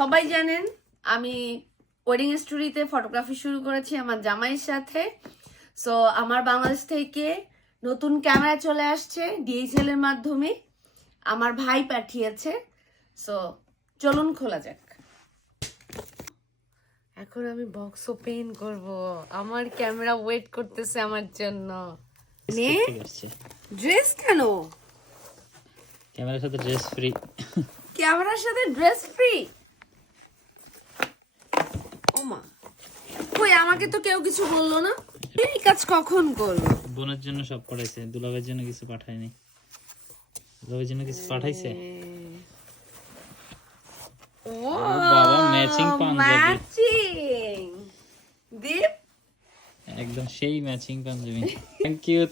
সবাই জানেন আমি ওয়েডিং স্টোরিতে ফটোগ্রাফি শুরু করেছি আমার জামাইয়ের সাথে। সো আমার বাংলাদেশ থেকে নতুন ক্যামেরা চলে আসছে ডিএসএল এর মাধ্যমে, আমার ভাই পাঠিয়েছে। সো চলুন খোলা যাক। এখন আমি বক্স ওপেন করব, আমার ক্যামেরা ওয়েট করতেছে আমার জন্য। ড্রেস কেন? ক্যামেরার সাথে ড্রেস ফ্রি। ক্যামেরার সাথে ড্রেস ফ্রি? ওমা, কই আমাকে তো কেউ কিছু বললো না। এই কাজ কখন করলো? বোনের জন্য সব পাঠাইছে, দুলাভাইয়ের জন্য কিছু পাঠায়নি। দুলাভাইয়ের জন্য কিছু পাঠাইছে। ও বাবা, ম্যাচিং পাঞ্জাবি। ম্যাচিং দীপ, একদম সেই ম্যাচিং পাঞ্জাবি।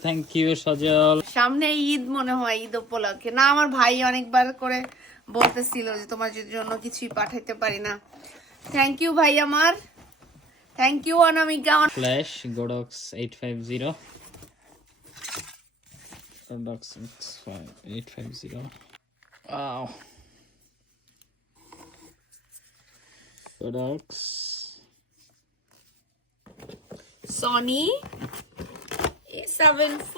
থ্যাংক ইউ সজল। সামনে ঈদ মনে হয়, ঈদ উপলক্ষে না। আমার ভাই অনেকবার করে বলতেছিল যে তোমার জন্য কিছুই পাঠাইতে পারি না। থ্যাংক ইউ ভাই আমার, thank you Anamika. Flash Godox 850, Godox 850। Wow, Godox Sony A7IV।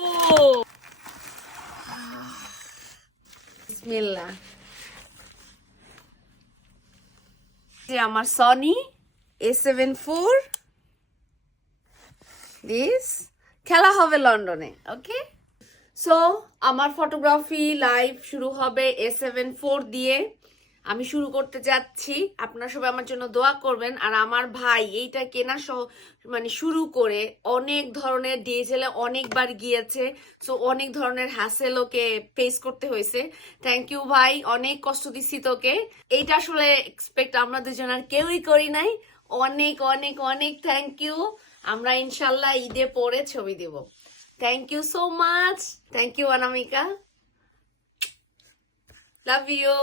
বিসমিল্লাহ। যে আমার Sony A7IV, দিস খেলা হবে লন্ডনে। ওকে, সো আমার ফটোগ্রাফি লাইভ শুরু হবে A7IV দিয়ে। আমি শুরু করতে যাচ্ছি, আপনারা সবাই আমার জন্য দোয়া করবেন। আর আমার ভাই এইটা কেনা সহ মানে শুরু করে অনেক ধরনের ডিএসএল অনেকবার গিয়েছে, সো অনেক ধরনের হ্যাসেল ওকে ফেস করতে হয়েছে। থ্যাংক ইউ ভাই, অনেক কষ্ট দিচ্ছি তোকে। এইটা আসলে এক্সপেক্ট আমরা দুজন আর কেউই করি নাই। অনেক অনেক অনেক থ্যাংক ইউ। আমরা ইনশাল্লাহ ঈদে পরে ছবি দেব। Thank you so much. Thank you Anamika, love you.